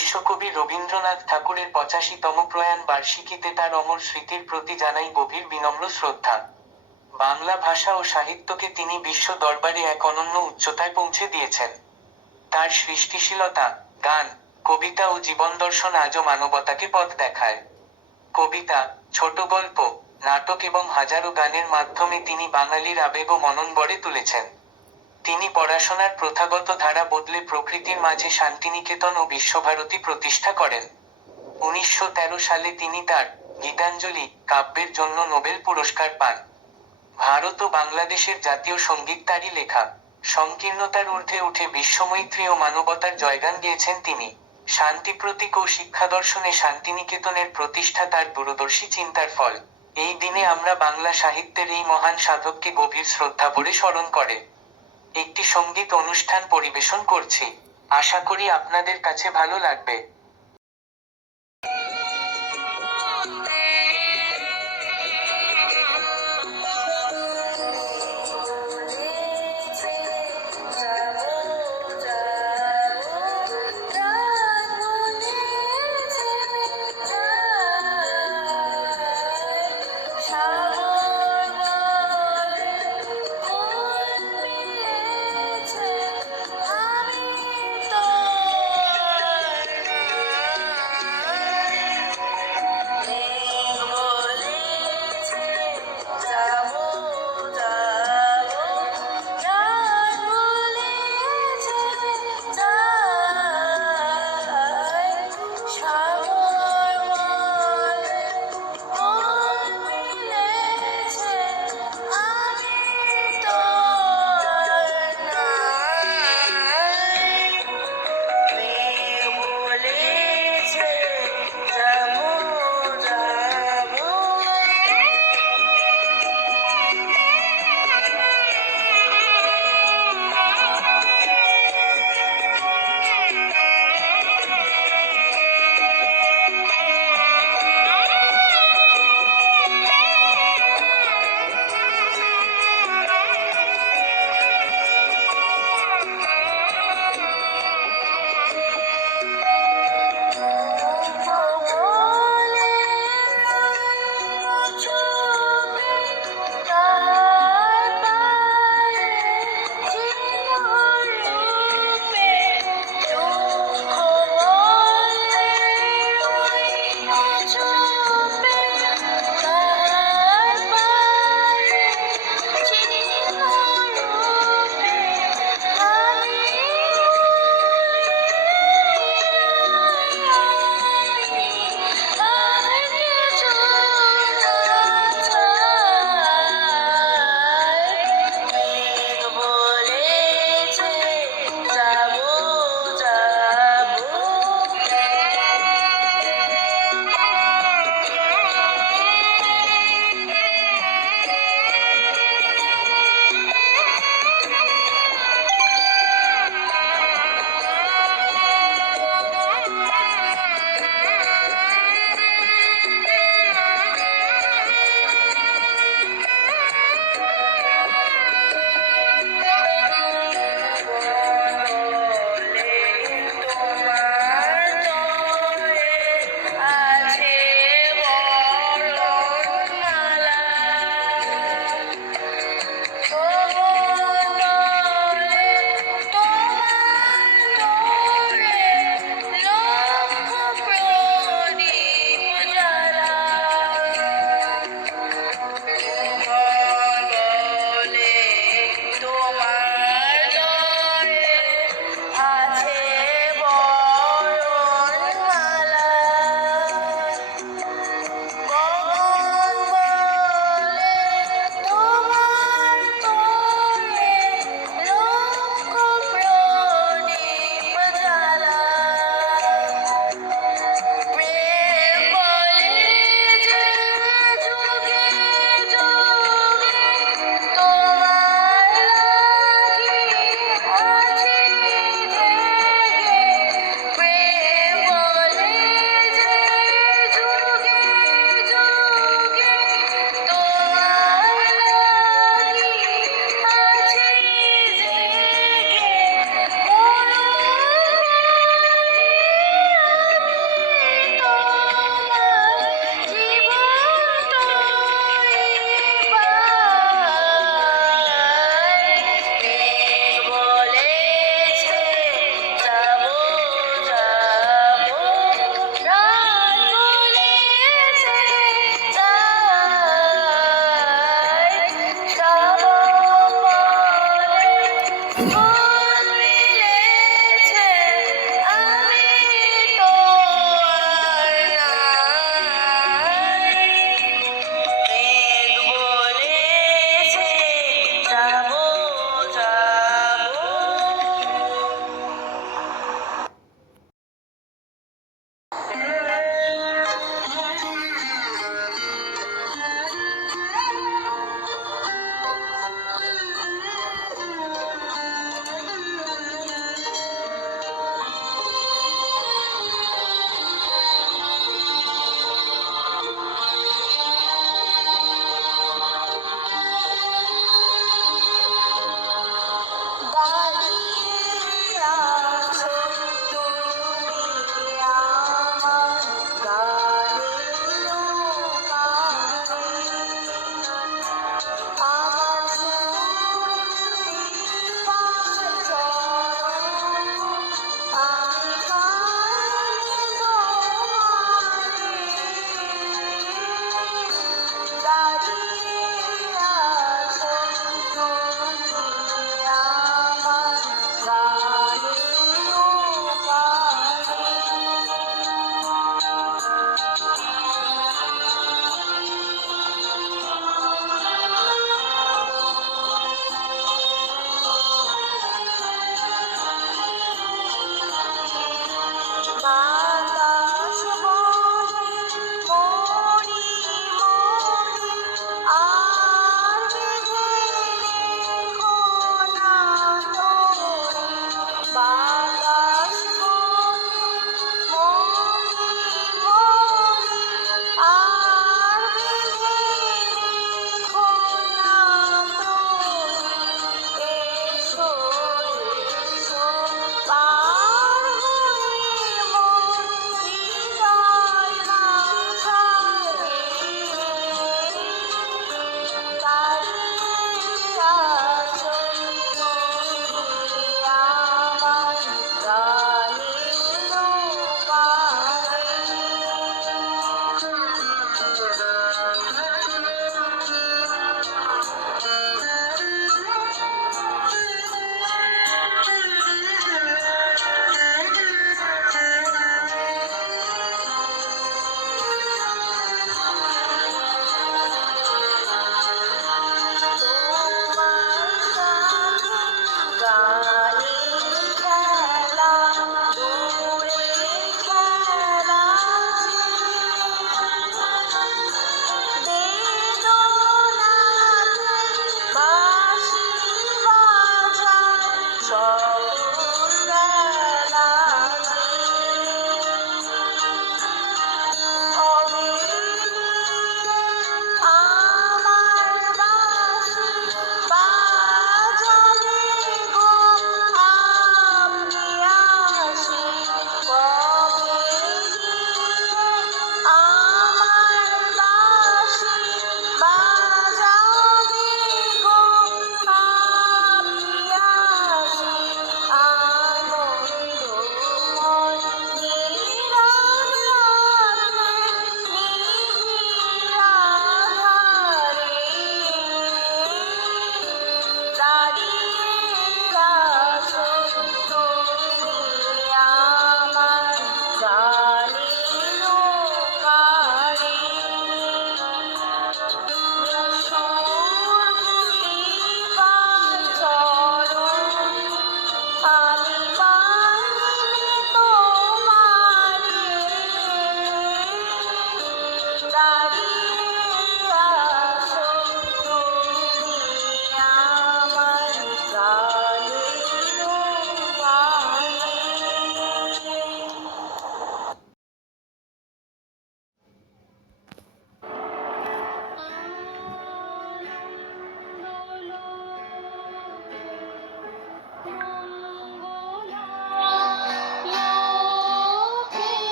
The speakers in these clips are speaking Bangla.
বিশ্বকবি রবীন্দ্রনাথ ঠাকুরের ৮৫তম প্রয়াণ বার্ষিকীতে তার অমর স্মৃতির প্রতি জানাই গভীর বিনম্র শ্রদ্ধা। বাংলা ভাষা ও সাহিত্যকে তিনি বিশ্ব দরবারে এক অনন্য উচ্চতায় পৌঁছে দিয়েছেন। তার সৃষ্টিশীলতা, গান, কবিতা ও জীবনদর্শন আজও মানবতাকে পথ দেখায়। কবিতা, ছোট গল্প, নাটক এবং হাজারো গানের মাধ্যমে তিনি বাঙালির আবেগ ও মনন গড়ে তুলেছেন। তিনি পড়াশোনার প্রথাগত ধারা বদলে প্রকৃতির মাঝে শান্তিনিকেতন ও বিশ্বভারতী প্রতিষ্ঠা করেন। ১৯১৩ সালে তিনি তার গীতাঞ্জলি কাব্যের জন্য নোবেল পুরস্কার পান। ভারত ও বাংলাদেশের জাতীয় সঙ্গীত তারই লেখা। সংকীর্ণতার ঊর্ধ্বে উঠে বিশ্বমৈত্রী ও মানবতার জয়গান গেয়েছেন তিনি। শান্তিপ্রতীক ও শিক্ষাদর্শনে শান্তিনিকেতনের প্রতিষ্ঠা তার দূরদর্শী চিন্তার ফল। এই দিনে আমরা বাংলা সাহিত্যের এই মহান সাধককে গভীর শ্রদ্ধা ভরে স্মরণ করে একটি সঙ্গীত অনুষ্ঠান পরিবেশন করছি। আশা করি আপনাদের কাছে ভালো লাগবে।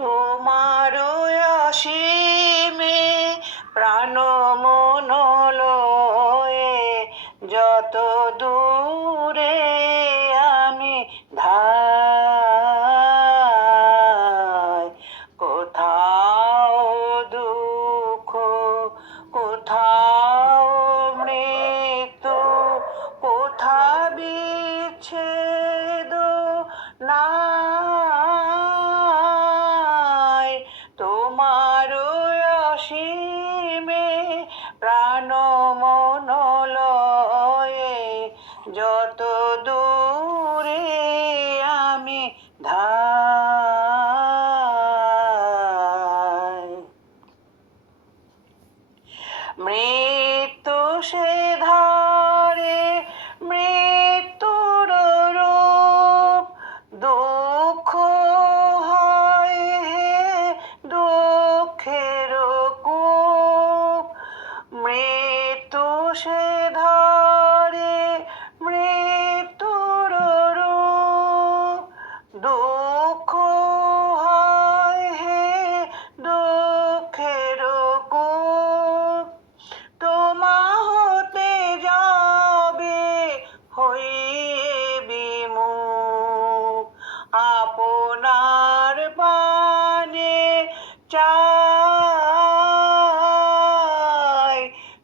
তোমার অসীমে প্রাণ মন লয়ে যত দূরে আমি ধাই, কোথাও দুঃখ, কোথাও মৃত্যু, কোথা বিচ্ছেদ নাই। তোমার অসীমে প্রাণ মন লয়ে যত দূরে আমি ধাই। মৃত্যু সে ধরে মৃত্যুর রূপ, দুঃখ হয় হে দুঃখের কূপ। মৃত্যু সে ধরে মৃত্যুর রূপ, দুঃখ হয় হে দুঃখের কূপ। তোমা হতে যাবে হইয়ে বিমুখ, আপনার পানে চাই।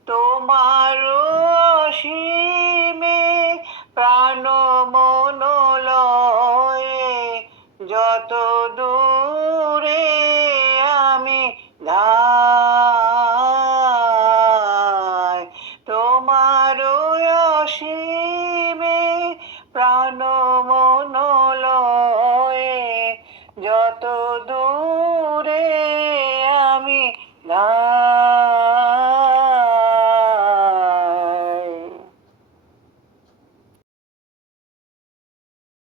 তোমার অসীমে প্রাণ মন লয়ে যত দূরে আমি ধাই। তোমার অসীমে প্রাণ মন লয়ে যত দূরে আমি ধাই।